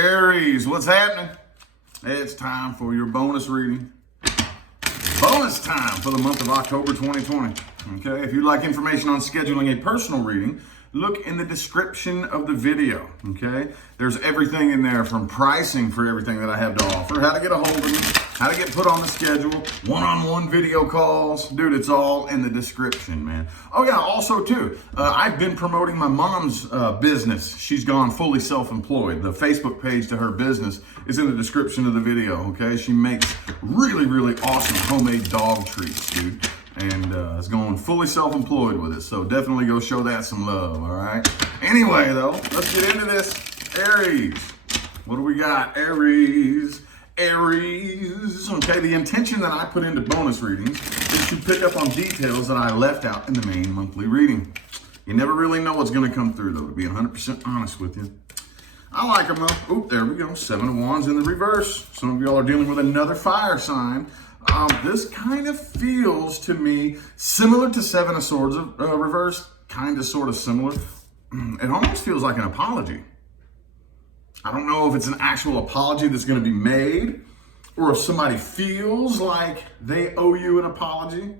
Aries, what's happening? It's time for your bonus reading. Bonus time for the month of October 2020. Okay, if you'd like information on scheduling a personal reading, look in the description of the video. Okay, there's everything in there from pricing for everything that I have to offer, how to get a hold of me, how to get put on the schedule, one-on-one video calls. Dude, it's all in the description, man. Oh yeah, also too, I've been promoting my mom's business. She's gone fully self-employed. The Facebook page to her business is in the description of the video, okay? She makes really, really awesome homemade dog treats, dude. And is going fully self-employed with it. So definitely go show that some love, all right? Anyway, though, let's get into this. Aries. What do we got? Aries. Okay, the intention that I put into bonus readings is to pick up on details that I left out in the main monthly reading. You never really know what's going to come through, though, to be 100% honest with you. I like them, though. Oop, there we go. 7 of Wands in the reverse. Some of y'all are dealing with another fire sign. This kind of feels to me similar to 7 of Swords reverse, kind of sort of similar. It almost feels like an apology. I don't know if it's an actual apology that's going to be made, or if somebody feels like they owe you an apology,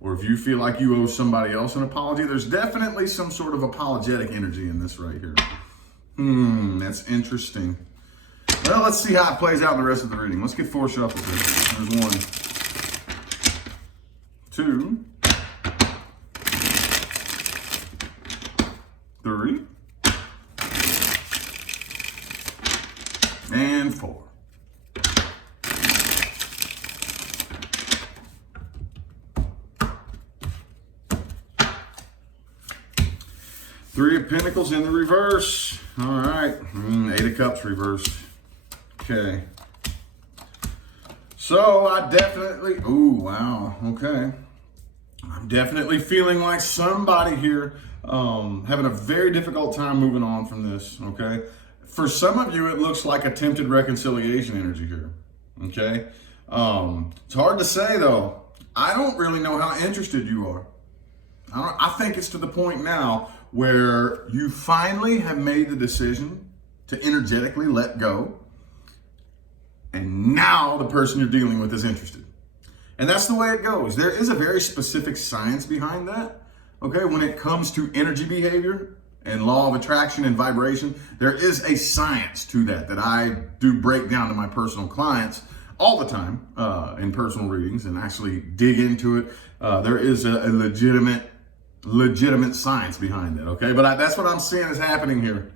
or if you feel like you owe somebody else an apology. There's definitely some sort of apologetic energy in this right here. That's interesting. Well, let's see how it plays out in the rest of the reading. Let's get 4 shuffles here. There's 1, 2, 3, and 4. Three of Pentacles in the reverse. All right. 8 of Cups reversed. Okay. So I definitely, wow, okay. I'm definitely feeling like somebody here having a very difficult time moving on from this, okay? For some of you, it looks like attempted reconciliation energy here, okay? It's hard to say, though. I don't really know how interested you are. I think it's to the point now where you finally have made the decision to energetically let go. And now the person you're dealing with is interested. And that's the way it goes. There is a very specific science behind that. Okay, when it comes to energy behavior and law of attraction and vibration, there is a science to that I do break down to my personal clients all the time in personal readings and actually dig into it. There is a legitimate science behind it, okay? But that's what I'm seeing is happening here.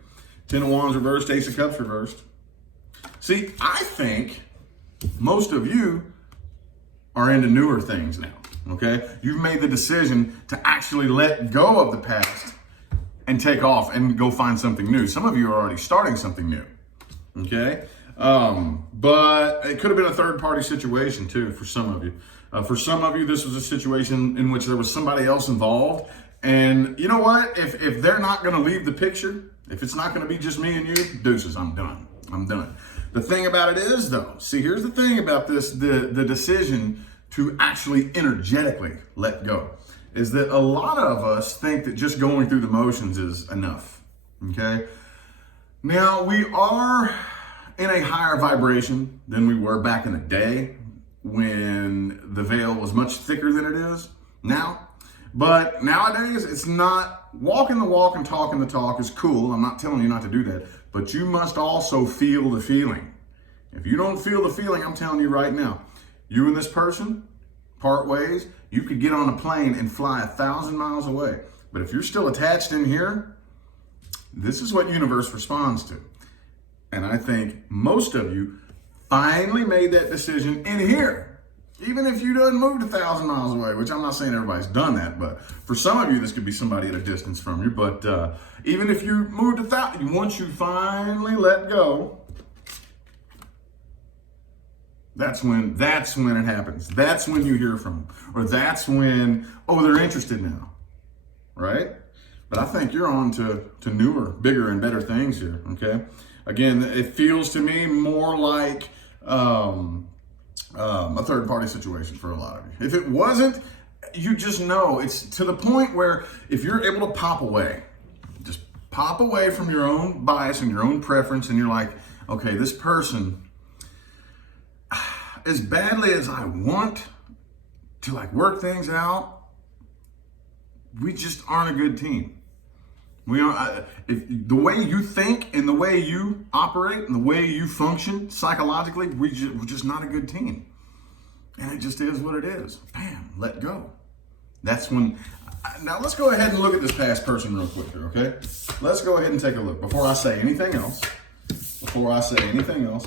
10 of Wands reversed, Ace of Cups reversed. See, I think most of you are into newer things now, okay? You've made the decision to actually let go of the past and take off and go find something new. Some of you are already starting something new, okay? But it could have been a third-party situation too for some of you. For some of you, this was a situation in which there was somebody else involved. And you know what? If they're not going to leave the picture, if it's not going to be just me and you, deuces, I'm done. The thing about it is, though, see, here's the thing about this, the decision to actually energetically let go, is that a lot of us think that just going through the motions is enough, okay? Now, we are in a higher vibration than we were back in the day when the veil was much thicker than it is now. But nowadays, it's not walking the walk and talking the talk is cool. I'm not telling you not to do that. But you must also feel the feeling. If you don't feel the feeling, I'm telling you right now, you and this person part ways, you could get on a plane and fly 1,000 miles away. But if you're still attached in here, this is what universe responds to. And I think most of you finally made that decision in here. Even if you done moved 1,000 miles away, which I'm not saying everybody's done that, but for some of you, this could be somebody at a distance from you. But even if you moved 1,000, once you finally let go, that's when it happens. That's when you hear from them, or that's when, they're interested now, right? But I think you're on to newer, bigger, and better things here. Okay, again, it feels to me more like a third-party situation for a lot of you. If it wasn't, you just know it's to the point where if you're able to pop away, just pop away from your own bias and your own preference, and you're like, okay, this person, as badly as I want to like work things out, we just aren't a good team. We are, if the way you think and the way you operate and the way you function psychologically, we're just not a good team. And it just is what it is. Bam, let go. That's when, now let's go ahead and look at this past person real quick here, okay? Let's go ahead and take a look. Before I say anything else,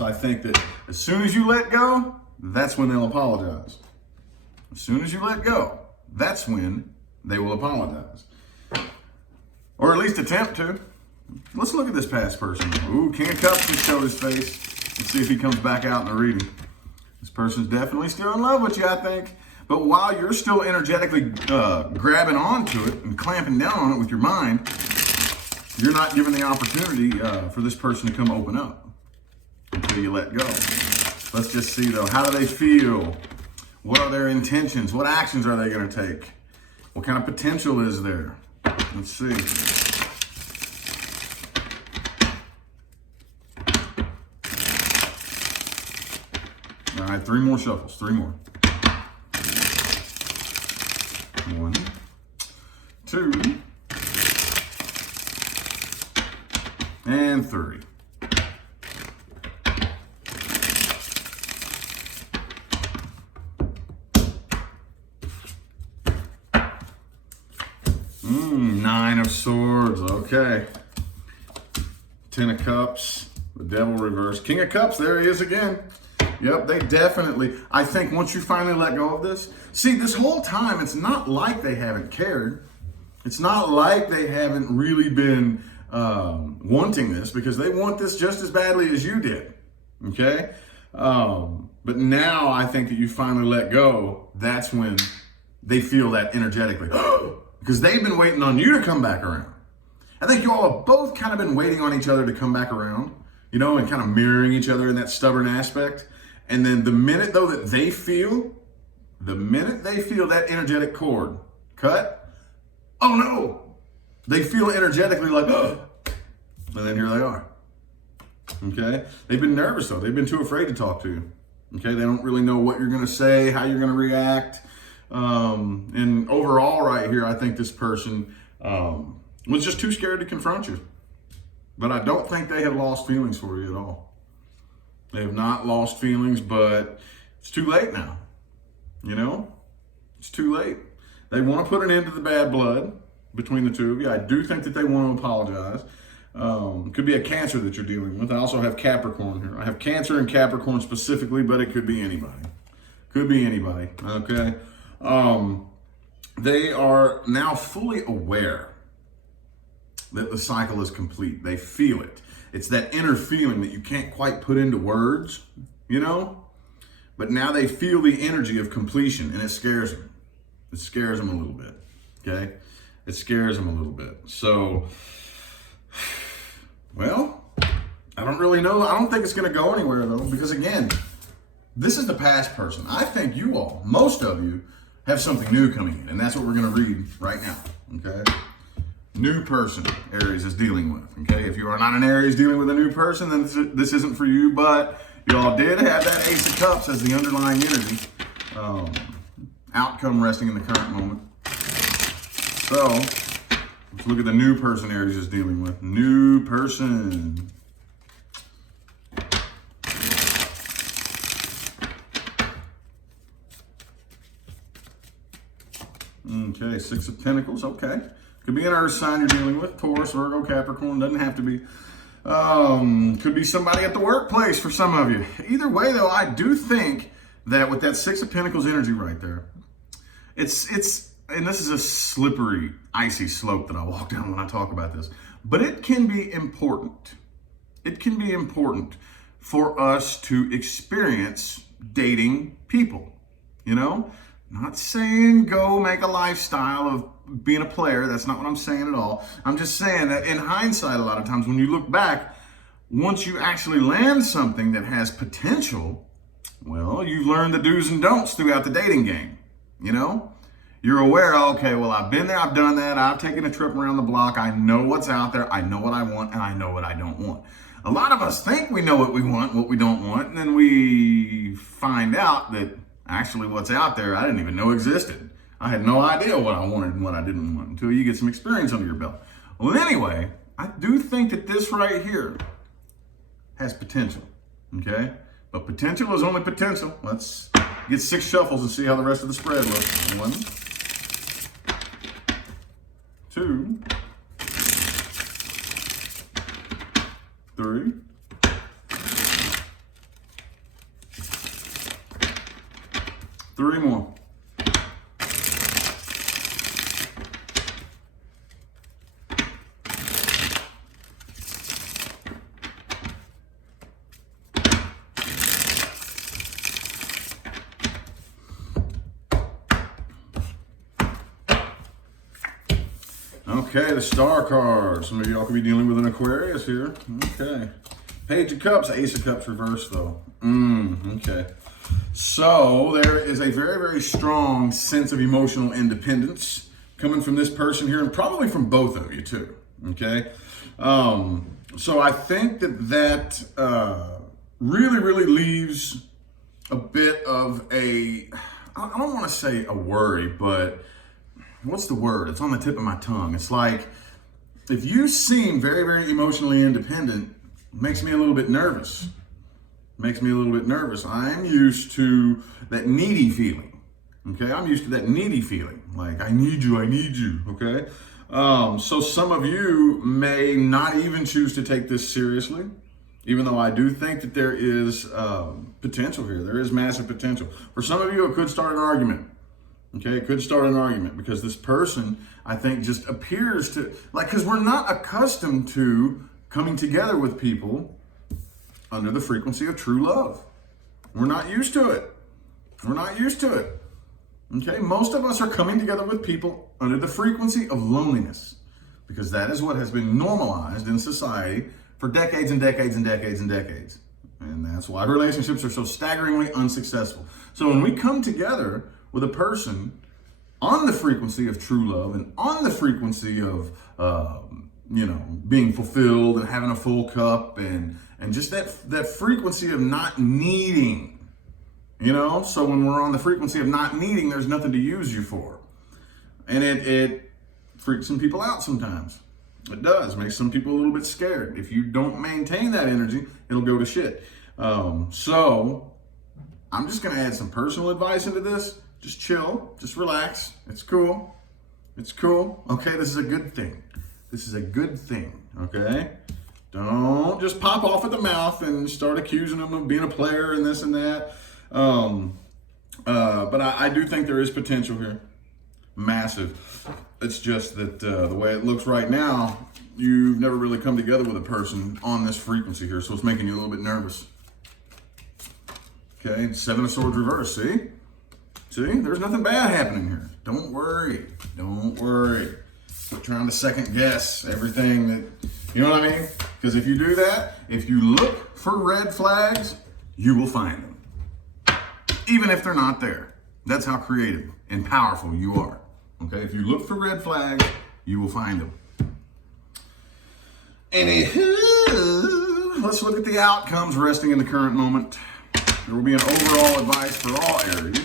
I think that as soon as you let go, that's when they'll apologize. As soon as you let go, that's when they will apologize. Or at least attempt to. Let's look at this past person. Ooh, King of Cups just showed his face. Let's see if he comes back out in the reading. This person's definitely still in love with you, I think. But while you're still energetically grabbing onto it and clamping down on it with your mind, you're not given the opportunity for this person to come open up until you let go. Let's just see, though. How do they feel? What are their intentions? What actions are they going to take? What kind of potential is there? Let's see. All right, 3 more shuffles. 3 more. 1, 2, and 3. Nine of Swords, okay. 10 of Cups, the Devil reverse. King of Cups, there he is again. Yep, they definitely, I think once you finally let go of this, see, this whole time, it's not like they haven't cared. It's not like they haven't really been wanting this, because they want this just as badly as you did, okay? But now I think that you finally let go, that's when they feel that energetically. Because they've been waiting on you to come back around. I think you all have both kind of been waiting on each other to come back around, you know, and kind of mirroring each other in that stubborn aspect. And then the minute, though, that they feel, that energetic cord cut, oh no, they feel energetically like, oh, and then here they are. Okay? They've been nervous, though. They've been too afraid to talk to you. Okay? They don't really know what you're going to say, how you're going to react. And overall right here, I think this person was just too scared to confront you. But I don't think they have lost feelings for you at all. They have not lost feelings, but it's too late now. You know? It's too late. They want to put an end to the bad blood between the two of you. I do think that they want to apologize. Could be a Cancer that you're dealing with. I also have Capricorn here. I have Cancer and Capricorn specifically, but it could be anybody. Could be anybody, okay? They are now fully aware that the cycle is complete. They feel it. It's that inner feeling that you can't quite put into words, you know? But now they feel the energy of completion, and it scares them. It scares them a little bit, okay? It scares them a little bit. So, well, I don't really know. I don't think it's going to go anywhere, though, because, again, this is the past person. I think you all, most of you, have something new coming in, and that's what we're going to read right now, okay? New person Aries is dealing with, okay? If you are not an Aries dealing with a new person, then this isn't for you, but you all did have that Ace of Cups as the underlying energy. Outcome resting in the current moment. So, let's look at the new person Aries is dealing with. New person. Okay, 6 of Pentacles, okay. Could be an earth sign you're dealing with, Taurus, Virgo, Capricorn, doesn't have to be. Could be somebody at the workplace for some of you. Either way, though, I do think that with that 6 of Pentacles energy right there, it's and this is a slippery, icy slope that I walk down when I talk about this, but it can be important. It can be important for us to experience dating people, you know? Not saying go make a lifestyle of being a player. That's not what I'm saying at all. I'm just saying that in hindsight, a lot of times when you look back, once you actually land something that has potential, well, you've learned the do's and don'ts throughout the dating game, you know? You're aware, okay, well, I've been there, I've done that, I've taken a trip around the block, I know what's out there, I know what I want, and I know what I don't want. A lot of us think we know what we want, what we don't want, and then we find out that actually what's out there I didn't even know existed. I had no idea what I wanted and what I didn't want until you get some experience under your belt. Well, anyway, I do think that this right here has potential, okay? But potential is only potential. Let's get 6 shuffles and see how the rest of the spread looks. 1, 2, 3, 3 more. Okay, the star card. Some of y'all could be dealing with an Aquarius here. Okay. Page of Cups, Ace of Cups reverse though. Okay. So there is a very, very strong sense of emotional independence coming from this person here, and probably from both of you too. Okay. So I think that really, really leaves a bit of I don't want to say a worry, but what's the word? It's on the tip of my tongue. It's like, if you seem very, very emotionally independent, it makes me a little bit nervous. I'm used to that needy feeling. Okay, I'm used to that needy feeling. Like, I need you, okay? So some of you may not even choose to take this seriously, even though I do think that there is potential here. There is massive potential. For some of you, it could start an argument. Okay, it could start an argument because this person, I think, just appears to, because we're not accustomed to coming together with people under the frequency of true love. We're not used to it. Okay, most of us are coming together with people under the frequency of loneliness because that is what has been normalized in society for decades and decades and decades and decades. And that's why relationships are so staggeringly unsuccessful. So when we come together with a person on the frequency of true love and on the frequency of, being fulfilled and having a full cup and just that frequency of not needing, so when we're on the frequency of not needing, there's nothing to use you for. And it freaks some people out sometimes. It does, makes some people a little bit scared. If you don't maintain that energy, it'll go to shit. So I'm just gonna add some personal advice into this. Just chill, just relax. It's cool. Okay, this is a good thing. Okay? Don't just pop off at the mouth and start accusing them of being a player and this and that. But I do think there is potential here. Massive. It's just that the way it looks right now, you've never really come together with a person on this frequency here, so it's making you a little bit nervous. Okay, 7 of Swords reverse, see? There's nothing bad happening here. Don't worry. Quit trying to second guess everything that, you know what I mean? Because if you do that, if you look for red flags, you will find them. Even if they're not there. That's how creative and powerful you are. Okay, if you look for red flags, you will find them. Anywho, let's look at the outcomes resting in the current moment. There will be an overall advice for all Aries.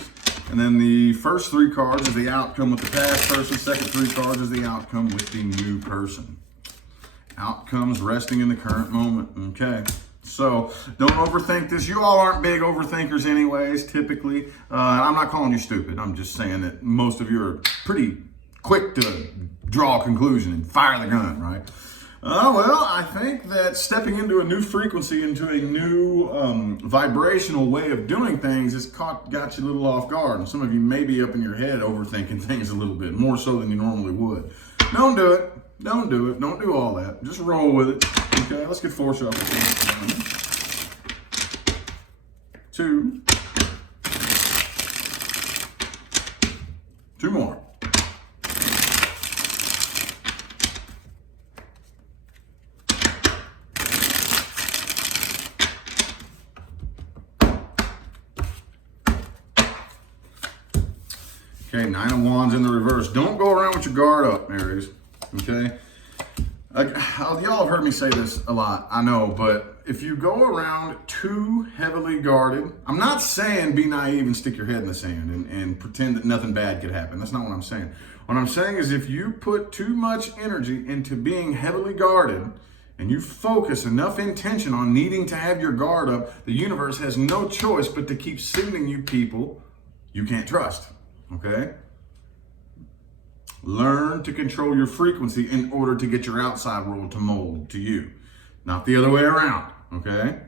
And then the first 3 cards is the outcome with the past person. Second 3 cards is the outcome with the new person. Outcomes resting in the current moment. Okay. So don't overthink this. You all aren't big overthinkers anyways, typically. I'm not calling you stupid. I'm just saying that most of you are pretty quick to draw a conclusion and fire the gun, right? Well, I think that stepping into a new frequency, into a new vibrational way of doing things has got you a little off guard. And some of you may be up in your head overthinking things a little bit, more so than you normally would. Don't do it. Don't do all that. Just roll with it. Okay, let's get 4 shuffles. 1, 2, 2 more. Okay, 9 of Wands in the reverse. Don't go around with your guard up, Aries. Okay? Y'all have heard me say this a lot, I know, but if you go around too heavily guarded, I'm not saying be naive and stick your head in the sand and pretend that nothing bad could happen. That's not what I'm saying. What I'm saying is if you put too much energy into being heavily guarded and you focus enough intention on needing to have your guard up, the universe has no choice but to keep sending you people you can't trust, okay? Learn to control your frequency in order to get your outside world to mold to you, not the other way around, okay?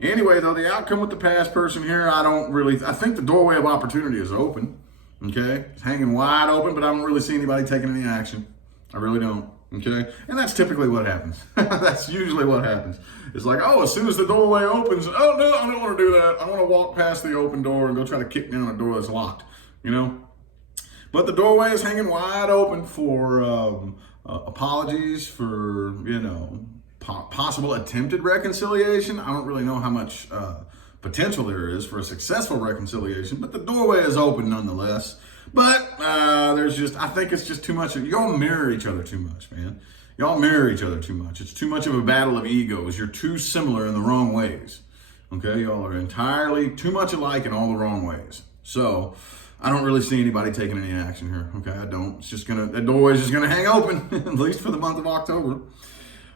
Anyway, though, the outcome with the past person here, I think the doorway of opportunity is open, okay? It's hanging wide open, but I don't really see anybody taking any action. I really don't, okay? And that's typically what happens. That's usually what happens. It's like, oh, as soon as the doorway opens, oh, no, I don't want to do that. I want to walk past the open door and go try to kick down a door that's locked, you know? But the doorway is hanging wide open for apologies, for, possible attempted reconciliation. I don't really know how much potential there is for a successful reconciliation, but the doorway is open nonetheless. But I think it's just too much. Y'all mirror each other too much, man. Y'all mirror each other too much. It's too much of a battle of egos. You're too similar in the wrong ways. Okay, y'all are entirely too much alike in all the wrong ways. So I don't really see anybody taking any action here. Okay, I don't. That doorway is just gonna hang open, at least for the month of October.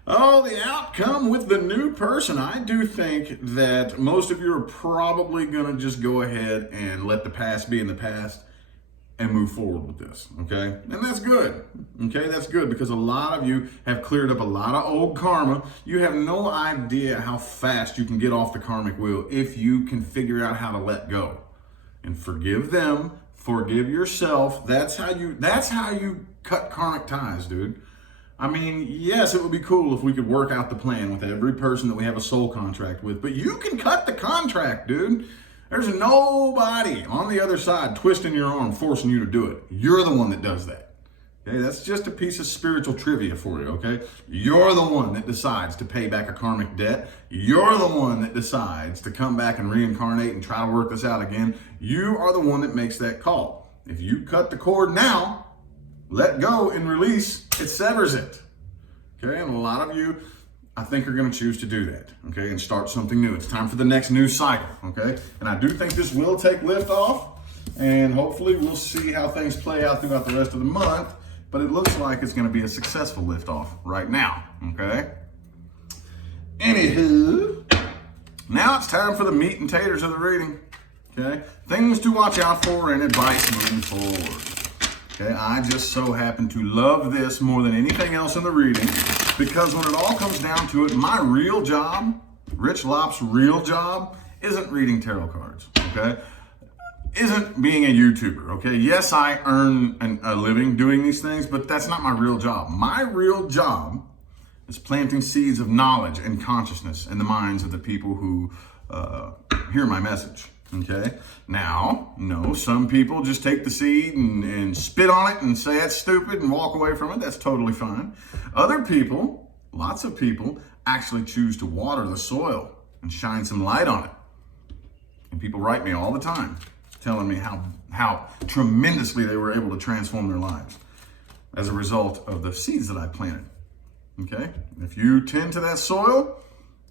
Oh, the outcome with the new person. I do think that most of you are probably gonna just go ahead and let the past be in the past and move forward with this, okay? And that's good, okay? That's good because a lot of you have cleared up a lot of old karma. You have no idea how fast you can get off the karmic wheel if you can figure out how to let go. And forgive them, forgive yourself. That's how you cut karmic ties, dude. I mean, yes, it would be cool if we could work out the plan with every person that we have a soul contract with, but you can cut the contract, dude. There's nobody on the other side twisting your arm, forcing you to do it. You're the one that does that. Okay, that's just a piece of spiritual trivia for you, okay? You're the one that decides to pay back a karmic debt. You're the one that decides to come back and reincarnate and try to work this out again. You are the one that makes that call. If you cut the cord now, let go and release, it severs it. Okay, and a lot of you, I think, are going to choose to do that, okay, and start something new. It's time for the next new cycle, okay? And I do think this will take lift off, and hopefully we'll see how things play out throughout the rest of the month. But it looks like it's going to be a successful liftoff right now, okay? Anywho, now it's time for the meat and taters of the reading, okay? Things to watch out for and advice moving forward, okay? I just so happen to love this more than anything else in the reading because when it all comes down to it, my real job, Rich Lop's real job, isn't reading tarot cards, okay? Isn't being a YouTuber, okay? Yes, I earn a living doing these things, but that's not my real job. My real job is planting seeds of knowledge and consciousness in the minds of the people who hear my message, okay? Now, no, some people just take the seed and spit on it and say it's stupid and walk away from it. That's totally fine. Other people, lots of people, actually choose to water the soil and shine some light on it. And people write me all the time telling me how tremendously they were able to transform their lives as a result of the seeds that I planted, okay? If you tend to that soil,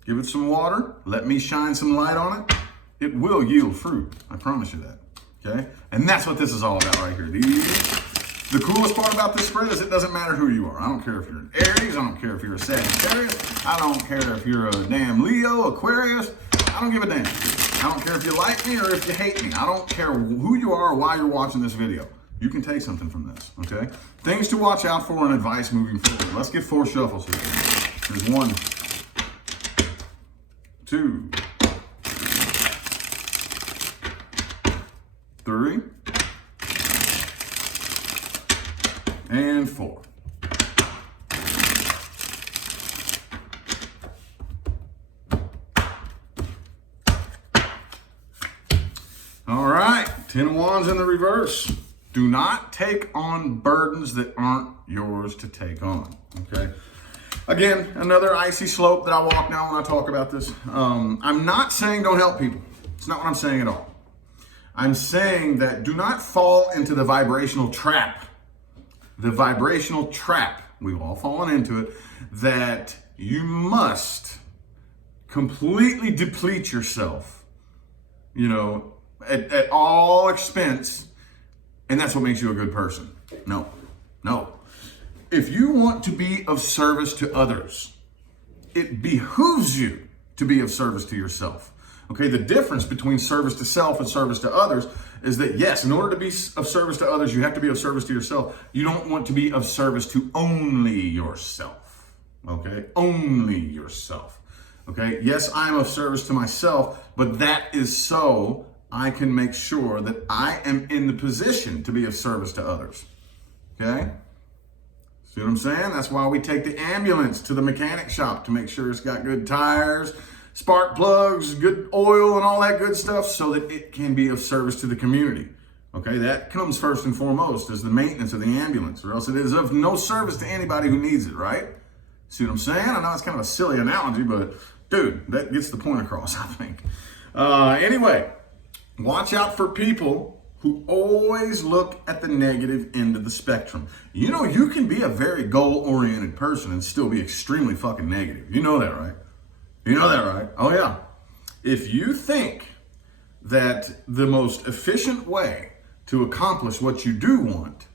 give it some water, let me shine some light on it, it will yield fruit. I promise you that, okay? And that's what this is all about right here. The coolest part about this spread is it doesn't matter who you are. I don't care if you're an Aries, I don't care if you're a Sagittarius, I don't care if you're a damn Leo, Aquarius, I don't give a damn. I don't care if you like me or if you hate me. I don't care who you are or why you're watching this video. You can take something from this, okay? Things to watch out for and advice moving forward. Let's get 4 shuffles here. There's 1, 2, 3, and 4. All right, 10 of Wands in the reverse. Do not take on burdens that aren't yours to take on, okay? Again, another icy slope that I walk down when I talk about this. I'm not saying don't help people. It's not what I'm saying at all. I'm saying that do not fall into the vibrational trap. The vibrational trap we've all fallen into it, that you must completely deplete yourself, at all expense, and that's what makes you a good person. No. If you want to be of service to others, it behooves you to be of service to yourself. Okay, the difference between service to self and service to others is that, yes, in order to be of service to others, you have to be of service to yourself. You don't want to be of service to only yourself. Okay, only yourself. Okay, yes, I'm of service to myself, but that is so I can make sure that I am in the position to be of service to others. Okay? See what I'm saying? That's why we take the ambulance to the mechanic shop to make sure it's got good tires, spark plugs, good oil, and all that good stuff so that it can be of service to the community. Okay, that comes first and foremost as the maintenance of the ambulance, or else it is of no service to anybody who needs it, right? See what I'm saying? I know it's kind of a silly analogy, but dude, that gets the point across, I think. Anyway, watch out for people who always look at the negative end of the spectrum. You can be a very goal-oriented person and still be extremely fucking negative. You know that, right? You know that, right? Oh, yeah. If you think that the most efficient way to accomplish what you do want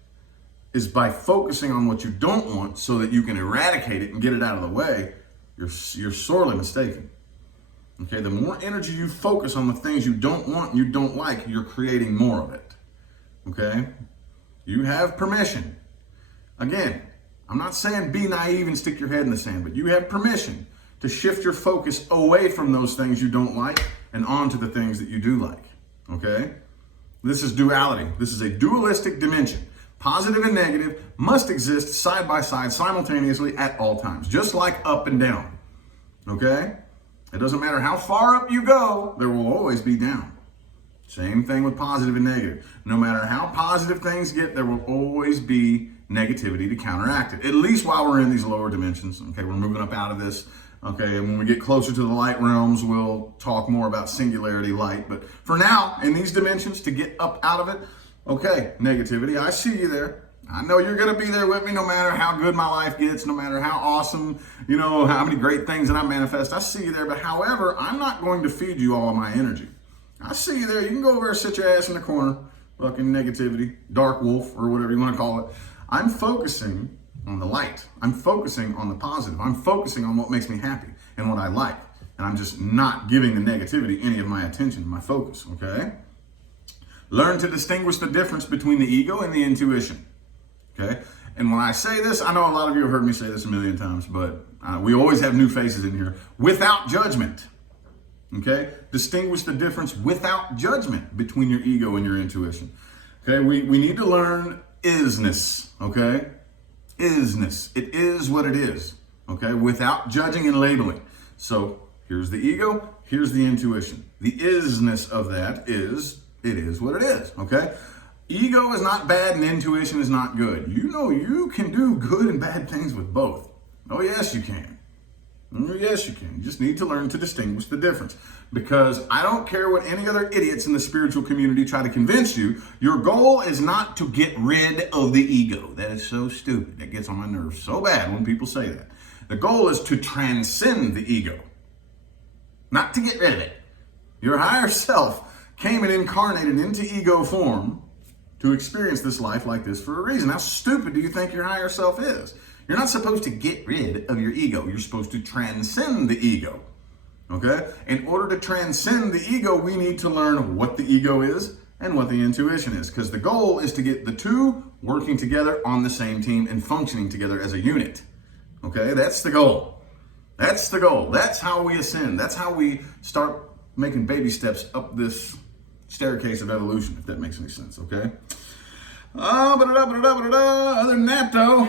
is by focusing on what you don't want so that you can eradicate it and get it out of the way, you're sorely mistaken. Okay, the more energy you focus on the things you don't want and you don't like, you're creating more of it. Okay? You have permission. Again, I'm not saying be naive and stick your head in the sand, but you have permission to shift your focus away from those things you don't like and onto the things that you do like. Okay? This is duality. This is a dualistic dimension. Positive and negative must exist side by side simultaneously at all times, just like up and down. Okay? It doesn't matter how far up you go, there will always be down. Same thing with positive and negative. No matter how positive things get, there will always be negativity to counteract it, at least while we're in these lower dimensions. Okay, we're moving up out of this. Okay, and when we get closer to the light realms, we'll talk more about singularity light. But for now, in these dimensions, to get up out of it, okay, negativity, I see you there. I know you're going to be there with me no matter how good my life gets, no matter how awesome, how many great things that I manifest. I see you there, but however, I'm not going to feed you all of my energy. I see you there. You can go over there, sit your ass in the corner, fucking negativity, dark wolf, or whatever you want to call it. I'm focusing on the light. I'm focusing on the positive. I'm focusing on what makes me happy and what I like. And I'm just not giving the negativity any of my attention, my focus, okay? Learn to distinguish the difference between the ego and the intuition. Okay, and when I say this, I know a lot of you have heard me say this a million times, but we always have new faces in here. Without judgment, okay? Distinguish the difference without judgment between your ego and your intuition. Okay, we need to learn isness, okay? Isness. It is what it is, okay? Without judging and labeling. So here's the ego, here's the intuition. The isness of that is, it is what it is, okay? Ego is not bad and intuition is not good. You can do good and bad things with both. Oh, yes, you can. Oh, yes, you can. You just need to learn to distinguish the difference. Because I don't care what any other idiots in the spiritual community try to convince you, your goal is not to get rid of the ego. That is so stupid. That gets on my nerves so bad when people say that. The goal is to transcend the ego, not to get rid of it. Your higher self came and incarnated into ego form to experience this life like this for a reason. How stupid do you think your higher self is? You're not supposed to get rid of your ego. You're supposed to transcend the ego, okay? In order to transcend the ego, we need to learn what the ego is and what the intuition is, because the goal is to get the two working together on the same team and functioning together as a unit, okay? That's the goal. That's the goal. That's how we ascend. That's how we start making baby steps up this staircase of evolution, if that makes any sense, okay? Other than that, though,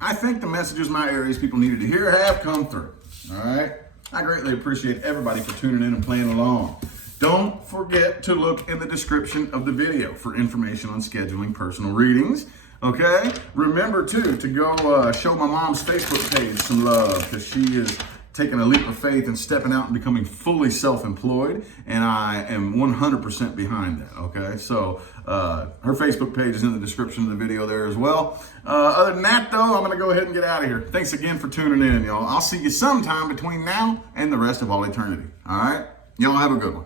I think the messages my Aries people needed to hear have come through, all right? I greatly appreciate everybody for tuning in and playing along. Don't forget to look in the description of the video for information on scheduling personal readings, okay? Remember, too, to go show my mom's Facebook page some love, because she is taking a leap of faith and stepping out and becoming fully self-employed, and I am 100% behind that, okay? So her Facebook page is in the description of the video there as well. Other than that, though, I'm going to go ahead and get out of here. Thanks again for tuning in, y'all. I'll see you sometime between now and the rest of all eternity, all right? Y'all have a good one.